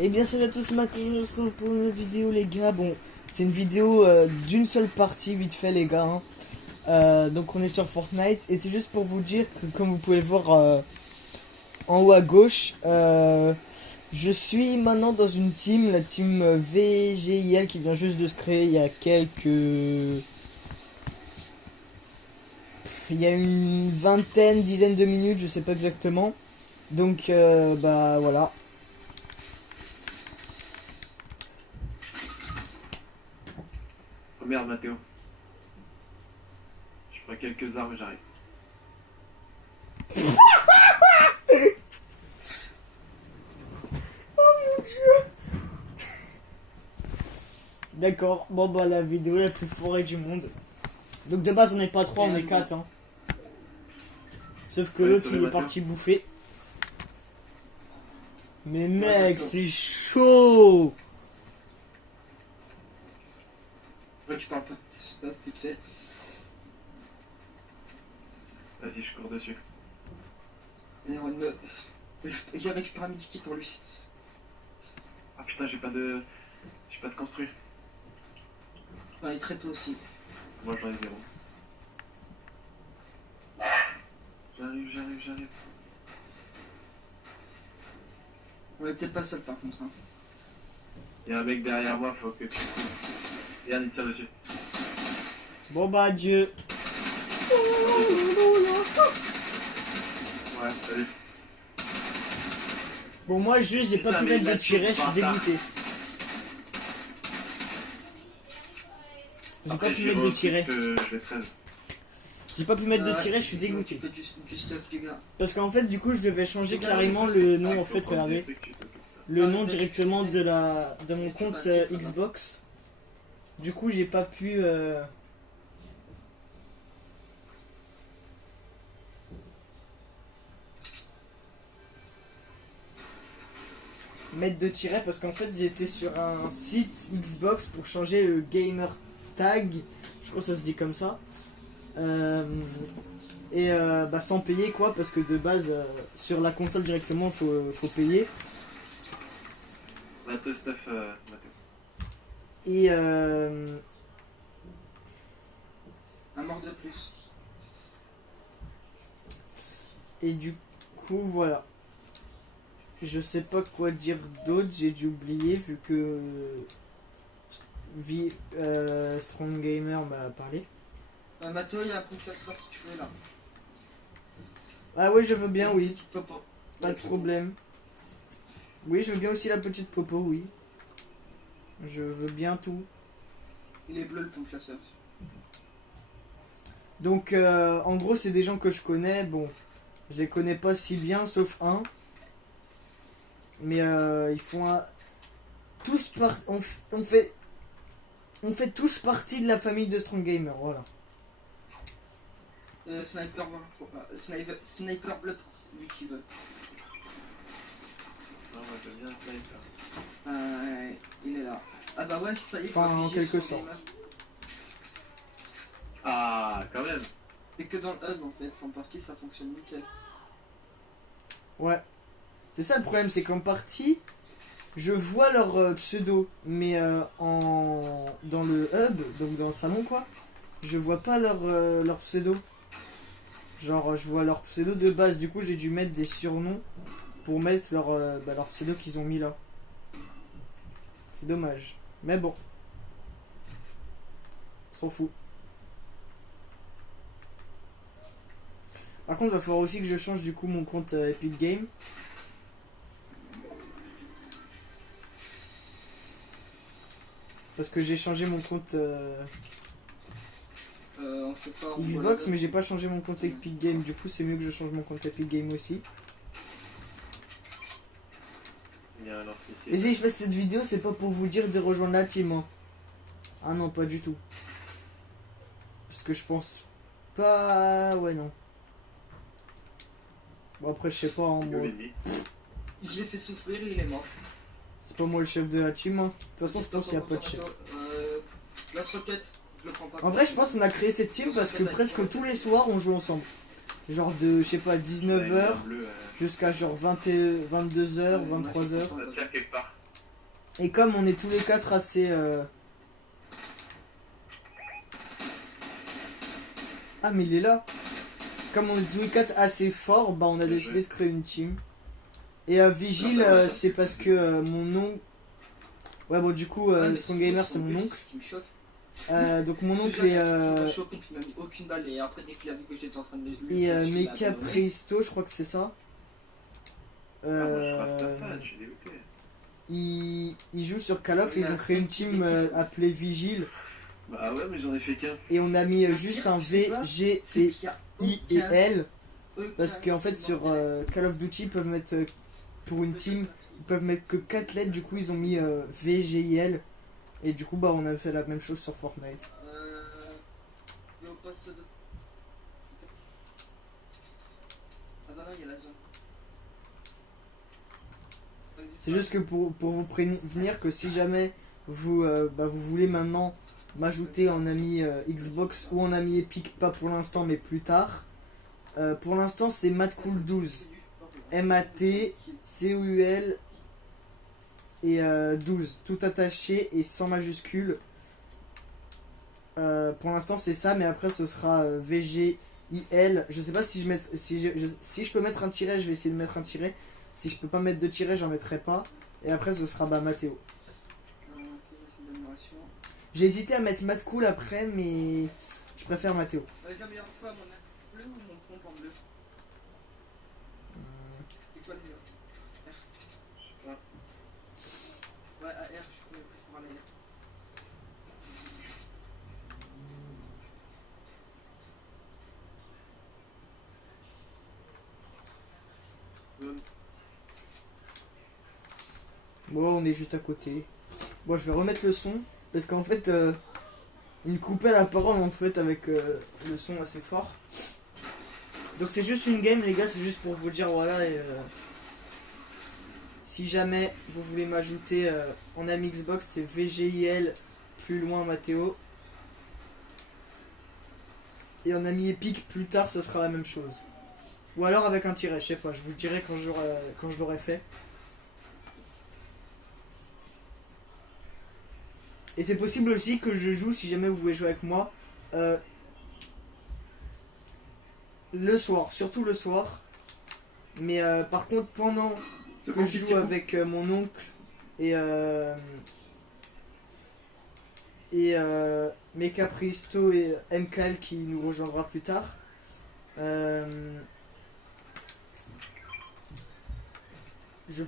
Eh bien salut à tous, c'est Mac, je vous retrouve pour une vidéo les gars. Bon, c'est une vidéo d'une seule partie vite fait les gars, hein. Donc on est sur Fortnite et c'est juste pour vous dire que comme vous pouvez voir en haut à gauche, je suis maintenant dans une team, la team VGIL qui vient juste de se créer il y a il y a une vingtaine, dizaine de minutes, je sais pas exactement. Donc bah voilà. Oh merde, Mathéo. Je prends quelques armes et j'arrive. D'accord, bon bah la vidéo la plus forée du monde. Donc de base on n'est pas 3, on est 4 hein. Sauf que Ouais, l'autre sur il les est parti bouffer. Mais mec, c'est chaud. Ouais, tu parles pas de space vite fait. Vas-y, je cours dessus. Et on me... J'ai récupéré un medikit pour lui. Ah putain, j'ai pas de construit. J'en ai très peu aussi. Moi j'en ai zéro. J'arrive. On est peut-être pas seul par contre. Hein. Y'a un mec derrière moi, faut que tu... Regarde, il tire dessus. Bon bah adieu. Ouais, salut. Bon moi juste j'ai pas Putain, pu mais mettre il a de tirer, tué, je suis bâtard. dégoûté. J'ai pas Après, pu j'ai mettre de tirer. je vais 13. J'ai pas pu mettre de tirer, je suis Tu dégoûté. fais du stuff du gars. Parce qu'en fait du coup je devais changer carrément le nom en fait, regardez. Le nom directement de mon compte Xbox. Du coup j'ai pas pu mettre de tiret parce qu'en fait j'étais sur un site Xbox pour changer le gamer tag, je crois que ça se dit comme ça. Et bah sans payer quoi, parce que de base sur la console directement faut payer. Matheux stuff, Mathéo. Et Un mort de plus. du coup voilà. Je sais pas quoi dire d'autre, j'ai dû oublier vu que Strong Gamer m'a parlé. Mathieu, il y a un compresseur si tu veux là. Ah oui je veux bien, oui, Petite popo. pas de problème. Oui je veux bien aussi la petite popo, oui. Je veux bien tout. Il est bleu le compresseur. Donc en gros c'est des gens que je connais, bon je les connais pas si bien sauf un. Mais ils font tous on fait tous partie de la famille de Strong Gamer, voilà. Sniper bleu pour sniper bleu pour lui qui veut. Non, moi j'aime bien le sniper. Il est là. Ah bah ouais, ça y est. Enfin, faut en afficher quelque son sorte. gamer. Ah, quand même. Et que dans le hub en fait, sans partie ça fonctionne nickel. Ouais. C'est ça le problème, c'est qu'en partie, je vois leur pseudo, mais dans le hub, donc dans le salon quoi, je vois pas leur pseudo. Genre je vois leur pseudo de base, du coup j'ai dû mettre des surnoms pour mettre leur pseudo qu'ils ont mis là. C'est dommage. Mais bon. On s'en fout. Par contre, il va falloir aussi que je change du coup mon compte Epic Game. Parce que j'ai changé mon compte On sait pas. on voit Xbox, la mais j'ai pas changé mon compte Epic Game. Du coup, c'est mieux que je change mon compte Epic Game aussi. Il y a un lance ici. Et si je fais cette vidéo, c'est pas pour vous dire de rejoindre la team. Hein. Ah non, pas du tout. Parce que je pense pas. Ouais, non. Bon, après, je sais pas. Hein, moi. Je l'ai fait souffrir et il est mort. C'est pas moi le chef de la team. Hein. De toute façon, je pense qu'il y a pas de chef. Lance roquette, je le prends pas. En vrai, je pense qu'on a créé cette team parce que presque tous les soirs, on joue ensemble. Genre de, je sais pas, 19h jusqu'à genre 22h, 23h. Ça tire quelque part. Et comme on est tous les quatre assez... Ah mais il est là. Comme on est tous les quatre assez forts, bah on a Bien décidé joué. de créer une team. Et Vigile, Non, ça va, ça. c'est parce que mon oncle... Ouais bon du coup, Ouais, mais Strong surtout, Gamer son c'est mon but, oncle. Ce qui me choque. Donc mon Ce oncle gars, est... il m'a choqué, il m'a mis aucune balle et après dès qu'il a vu que j'étais en train de le et tirer dessus, il m'a Mecha abandonné. Préhisto, je crois que c'est ça. Ah, moi, je reste pas ça, je suis dégoûté. Il joue sur Call of, Il y ils a ont créé une 5 team équipes. appelée Vigile. Bah ouais, mais j'en ai fait qu'un. Et on a mis Le juste pire, un tu sais V, quoi G, C'est et qu'il y a I et aucun- L. aucun Parce qu'en fait sur élément Call of Duty ils peuvent mettre pour une team ils peuvent mettre que 4 lettres, du coup ils ont mis V, G, I, L. Et du coup bah on a fait la même chose sur Fortnite. au poste de... Ah bah non, il y a la zone. C'est juste que pour vous prévenir que si jamais vous, vous voulez maintenant m'ajouter en ami Xbox ou en ami Epic, pas pour l'instant mais plus tard. Pour l'instant c'est MatCool12. MATCOUL et 12. Tout attaché et sans majuscule. Pour l'instant c'est ça, mais après ce sera VGIL. Je sais pas si je, si je peux mettre un tiret, je vais essayer de mettre un tiret. Si je peux pas mettre de tiret, j'en mettrai pas. Et après ce sera Mathéo. J'ai hésité à mettre MatCool après, mais je préfère Mathéo. J'aime quoi, mon air bleu ou mon pompe en bleu? C'est quoi le mieux? R. Je sais pas. Ouais, à R, je préfère à la R. Zone. Bon, on est juste à côté. Bon, je vais remettre le son. Parce qu'en fait, il me coupait la parole en fait avec le son assez fort. Donc c'est juste une game les gars, c'est juste pour vous dire voilà. Et, si jamais vous voulez m'ajouter en ami Xbox, c'est VGIL plus loin Mathéo. Et en ami Epic plus tard, ce sera la même chose. Ou alors avec un tiret, je sais pas, je vous le dirai quand je l'aurai fait. Et c'est possible aussi que je joue, si jamais vous voulez jouer avec moi, le soir, surtout le soir. Mais par contre, pendant que je joue avec mon oncle et Mecha Pristo et MKL qui nous rejoindra plus tard, je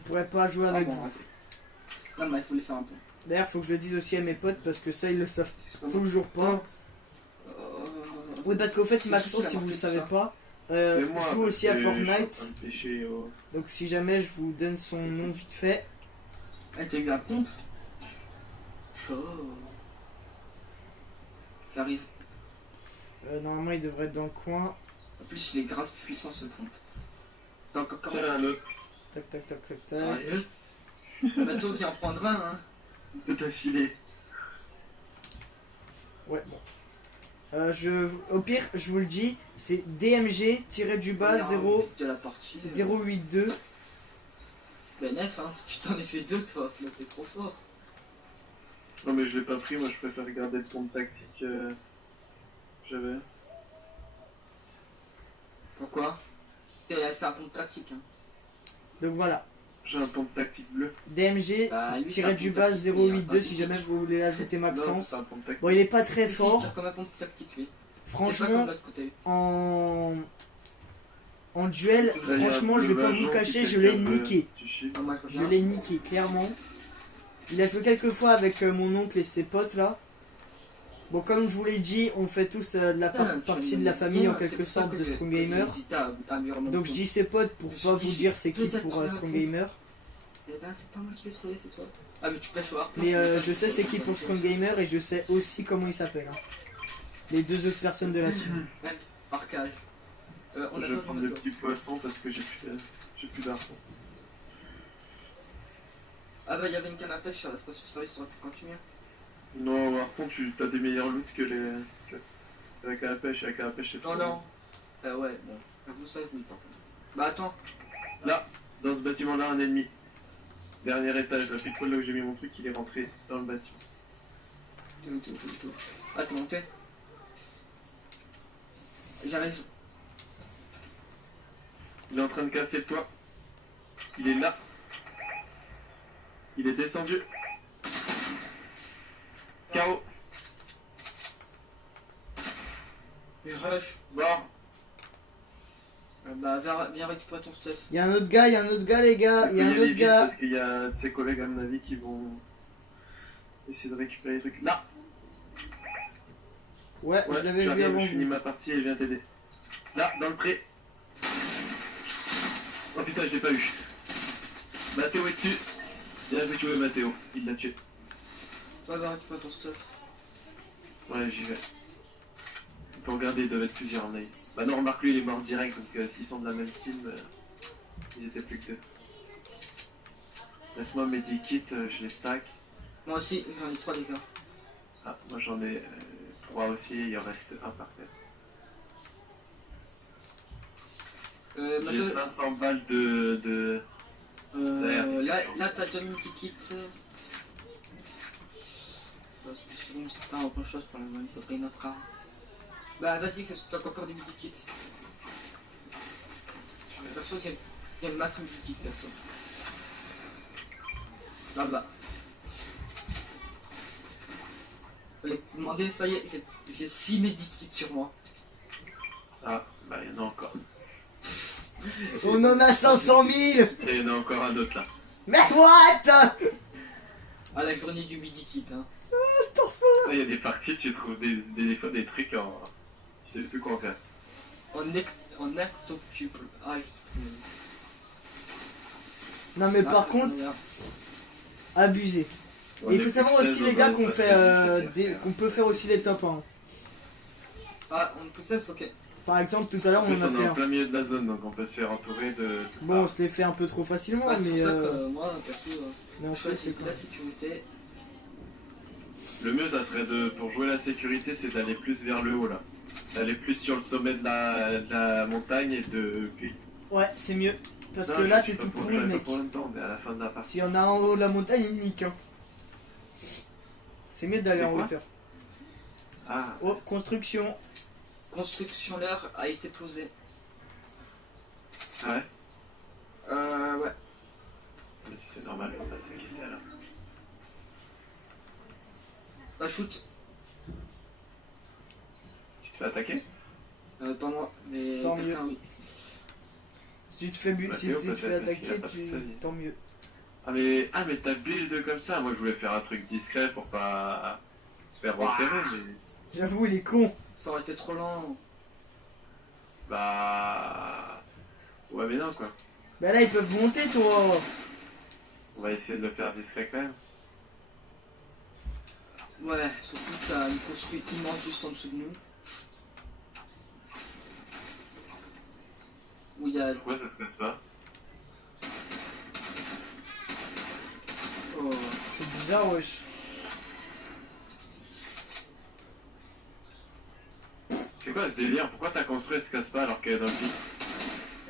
pourrais pas jouer avec vous. Non, mais il faut les faire un peu. D'ailleurs, faut que je le dise aussi à mes potes parce que ça, ils le savent toujours pas. Oui, parce qu'au fait, Maxence, si vous le savez pas, joue aussi à Fortnite. Donc, si jamais je vous donne son nom vite fait. Ah, t'as eu la pompe? Chaud. Ça arrive. Normalement, il devrait être dans le coin. En plus, il est grave puissant ce pompe. T'as encore Tiens, là, l'autre. Tac, tac, tac, tac, tac. Sérieux? Bateau, viens en prendre un, hein. Peut t'affiler. Ouais, bon. Au pire, je vous le dis, c'est DMG-du-bas 0 de la partie. 082. Ben F, hein. Tu t'en ai fait deux, toi, Flo, t'es trop fort. Non, mais je l'ai pas pris, moi je préfère garder le ton tactique que j'avais. Pourquoi? C'est un pompe tactique, hein. Donc voilà. J'ai un ton de tactique bleu. DMG-du-bas 082 si jamais vous voulez ajouter Non, Maxence. c'est un ton de tactique. Bon, il est pas très fort. C'est comme un pompe tactique, lui. Franchement, Côté. en duel, Là, il y a un franchement, je vais pas peu vous le l'agent, cacher, si je l'ai quelqu'un veut, niqué. tu chies. Je l'ai niqué, clairement. Il a joué quelques fois avec mon oncle et ses potes là. Bon, comme je vous l'ai dit, on fait tous de la partie de la famille en quelque sorte de Strong Gamer. Donc je dis ses potes pour pas vous dire c'est qui pour Strong Gamer. Eh ben, c'est pas moi qui l'ai trouvé, c'est toi. Ah, mais tu peux voir. Mais je sais c'est qui pour Strong Gamer et je sais aussi comment il s'appelle. Hein. Les deux autres personnes de la team. Marquage. On a Je vais pas prendre besoin de le toi. petit poisson parce que j'ai plus d'argent. Ah bah, il y avait une canne à pêche sur la station-service, t'aurais pu continuer. Non, par contre, tu as des meilleurs loots que les. Avec la pêche, avec la pêche, c'est trop. Non. Ouais, bon. Vous savez, oui, par contre. Bah, attends. Là, dans ce bâtiment-là, un ennemi. Dernier étage, là, pile poil là où j'ai mis mon truc, il est rentré dans le bâtiment. Tout. Ah, t'es monté? J'arrive. Il est en train de casser le toit. Il est là. Il est descendu. KO. Et rush. Mort. Bah, viens récupérer ton stuff. Y'a un autre gars, les gars, y'a un autre gars. Parce qu'il y a de ses collègues, à mon avis, qui vont essayer de récupérer les trucs. Là. Ouais, je l'avais vu j'arrive, avant je finis vous. ma partie et je viens t'aider. Là, dans le pré. Oh putain, je l'ai pas eu. Mathéo est dessus. Bien joué Mathéo, il l'a tué. Toi, va récupérer ton stuff. Ouais, j'y vais. Il faut regarder, il doit être plusieurs en aïe. Bah non, remarque lui, il est mort direct, donc s'ils sont de la même team, ils étaient plus que deux. Laisse-moi mes 10 kits, je les stack. Moi aussi, j'en ai 3 déjà. Ah, moi j'en ai 3 aussi, il en reste un par terre. J'ai Mathieu, 500 balles de... là t'as Dominique qui quitte. C'est pas autre chose pour le moment, il faudrait une autre arme. Bah vas-y, je stocke encore des multi-kits. Perso, j'ai une masse multi-kits perso. Là-bas. Fallait demander, ça y est, j'ai 6 medikits sur moi. Ah, bah il y en a encore. On en a 500 000. Et il y en a encore un autre là. Mais what? À la journée du medikit, hein. Là, il y a des parties, tu trouves des fois des trucs en... Je sais plus quoi en faire. En octuple. Ah, je sais plus. Non mais par Ah, contre, merde. abusé. On Et il est faut savoir plus que aussi 16 les gars dans qu'on un fait, espace qu'on peut faire aussi les top 1. Ah, on est plus que 16, ok. Par exemple, tout à l'heure En on plus, en a on fait est en un. plein milieu de la zone, donc on peut se faire entourer de... Bon, on se les fait un peu trop facilement, Ah, c'est mais, pour ça que moi, perso, mais en fait, c'est choisis la sécurité. Le mieux, ça serait pour jouer la sécurité, c'est d'aller plus vers le haut là. D'aller plus sur le sommet de la montagne et de... Ouais, c'est mieux. Parce Non, que je là, suis t'es pas tout pour- pourri, j'avais pas mec. pour longtemps, mais à la fin de la partie. S'il y en a un en haut de la montagne, il nique. Hein. C'est mieux d'aller Et en quoi hauteur. Ah, Oh, construction. Construction l'air a été posée. ouais. Ouais. Mais c'est normal, on va s'inquiéter alors. Bah, shoot. Tu te fais attaquer? Pas moi, mais Tant quelqu'un, oui. Si tu te fais, Bah, si Théo, tu te fais peut-être, parce qu'il a attaquer, pas fait sa vie. tant mieux. Ah mais t'as build comme ça. Moi je voulais faire un truc discret pour pas se faire repérer, mais J'avoue, il est con. Ça aurait été trop lent. bah ouais mais non quoi. Bah là, ils peuvent monter, toi. On va essayer de le faire discret quand même. Ouais, surtout que t'as une construit immense juste en dessous de nous. Où il y a... Pourquoi ça se casse pas? Oh. C'est bizarre, wesh. C'est quoi ce délire? Pourquoi ta construit elle se casse pas alors qu'elle est dans le vide?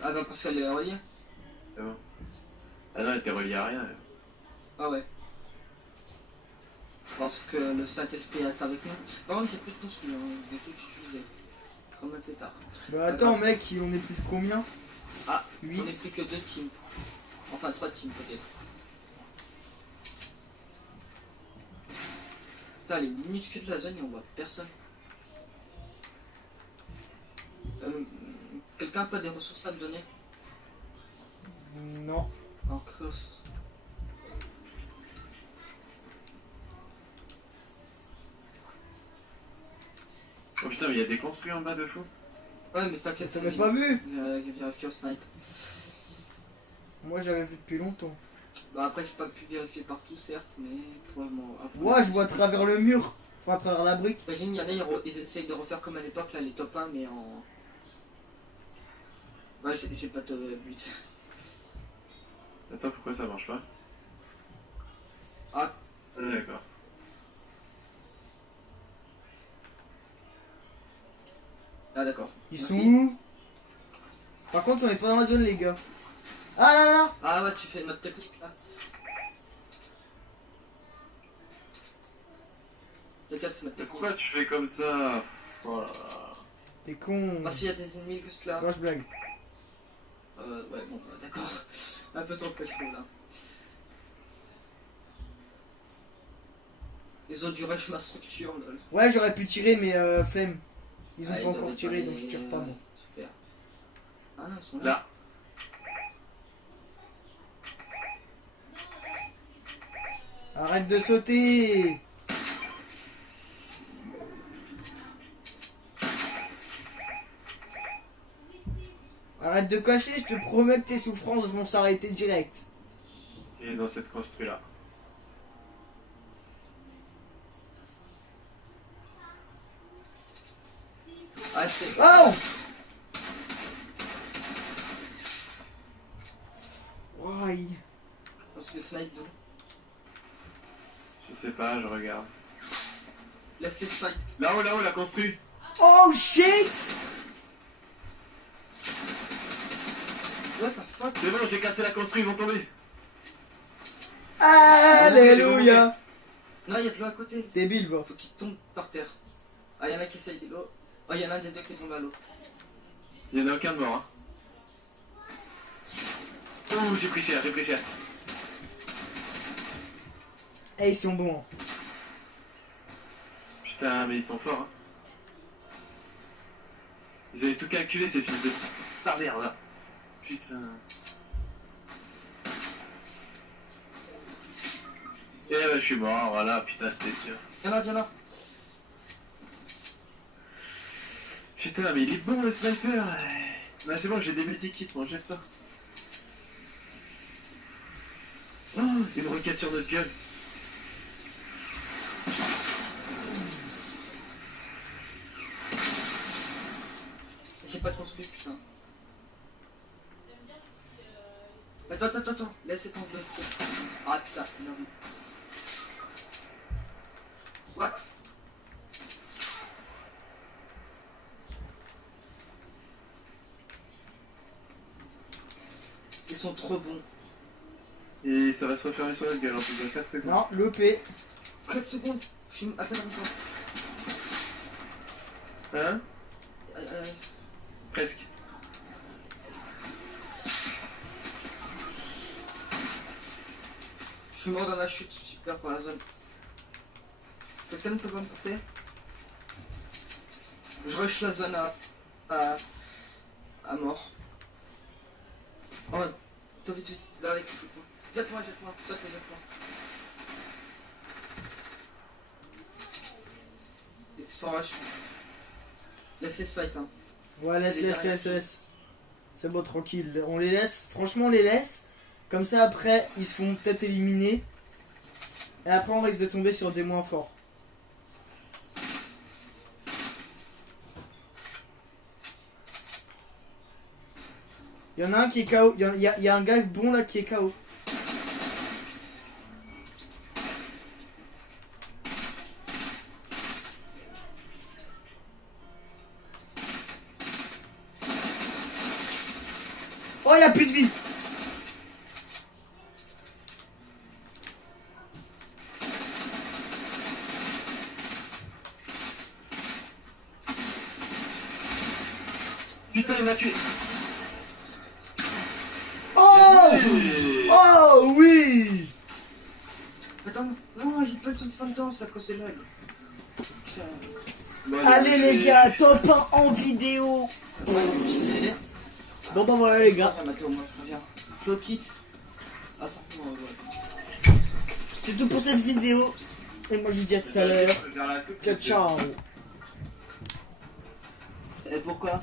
Ah bah parce qu'elle est reliée. C'est bon. Ah non, elle était reliée à rien. Elle. Ah ouais. Parce que le Saint-Esprit est avec nous. Par contre, j'ai plus de construit, hein. J'ai tout utilisé. Comme un tétard. Bah attends, mec, on est plus de combien? Ah, 8. on est plus que 2 teams. Enfin, 3 teams peut-être. Putain, elle est minuscule la zone et on voit personne. Quelqu'un a pas des ressources à me donner? Non. Encore. Oh putain, mais il y a des construits en bas de fou. Ouais, mais t'inquiète, T'avais pas vu? J'ai vérifié au snipe. Moi, j'avais vu depuis longtemps. Bah après, j'ai pas pu vérifier partout, certes, mais pour le moment. Après, Moi, je vois à travers le mur. Enfin, à travers la brique. Imagine, il y en a, ils essayent de refaire comme à l'époque, là, les top 1, mais en... Ouais, j'ai pas de but. Attends, pourquoi ça marche pas? Ah. Ah d'accord. Ah d'accord. Ils Merci. sont où? Par contre, on est pas dans la zone, les gars. Ah là là! Ah ouais, tu fais notre technique, là. 4 c'est notre Pourquoi tu fais comme ça? Oh là là. T'es con. Parce qu'il y a des ennemis juste là. Moi je blague. Ouais, bon, d'accord. Un peu trop près, je trouve là. Ils ont dû rush ma structure, lol. Ouais, j'aurais pu tirer, mais flemme. Ils ont Ah, pas doivent encore être tiré, dans donc je les- tire pas moi. Super. Ah non, ils sont là. Là. Arrête de sauter. Arrête de cacher, je te promets que tes souffrances vont s'arrêter direct. Il est dans cette construit là. Ah, je fais. Oh! Aïe. On se fait snipe d'où? Je sais pas, je regarde. Laisse les fight. Là-haut, la construit. Oh shit! What the fuck? C'est bon, j'ai cassé la construit, ils vont tomber. Alléluia! Non, il y a de l'eau à côté. Débile, va. Faut qu'il tombe par terre. Ah, il y en a qui essayent de l'eau. Oh, il y en a un des deux qui tombe à l'eau. Il y en a aucun de mort. Hein. Oh, j'ai pris cher. Eh, ils sont bons. Hein. Putain, mais ils sont forts. Hein. Ils avaient tout calculé, ces fils de... Ah merde, là. Putain. Et bah, je suis mort, voilà, putain, c'était sûr. Il y en a. Putain, mais il est bon le sniper. Bah, c'est bon, j'ai des multi-kits, moi, jette pas. Oh, une roquette sur notre gueule. J'ai pas de construit, putain. Attends. Laissez tomber. Ah putain, non. What? Ils sont trop bons. Et ça va se refermer sur notre gueule en plus de 4 secondes. Non, l'OP. 4 secondes. Je suis à peine arrivé. Hein? Presque. Je suis mort dans la chute, super pour la zone. Quelqu'un peut pas me porter? Je rush la zone à mort. Oh, vite, là avec le foot. Jette-moi. Ils sont rush. Laissez ce fight, hein. Ouais, C'est derrière. laisse. C'est bon, tranquille. On les laisse. Franchement, on les laisse. Comme ça, après, ils se font peut-être éliminer. Et après, on risque de tomber sur des moins forts. Il y en a un qui est KO. Il y a un gars bon là qui est KO. Oh, il a plus de vie. Putain, il m'a tué. Oh! Et- Oh oui! Attends, non, j'ai pas le temps de faire de danse à cause des lags. Putain. Bon, Allez les gars, top 1 en vidéo! Ouais, c'est... Bon bah voilà les gars, Ah, Mathéo, moi je reviens. Flow kit. Ah, franchement, ouais. c'est tout pour cette vidéo. Et moi je vous dis à tout à l'heure. Vers la coupe, Ciao ciao! Et pourquoi?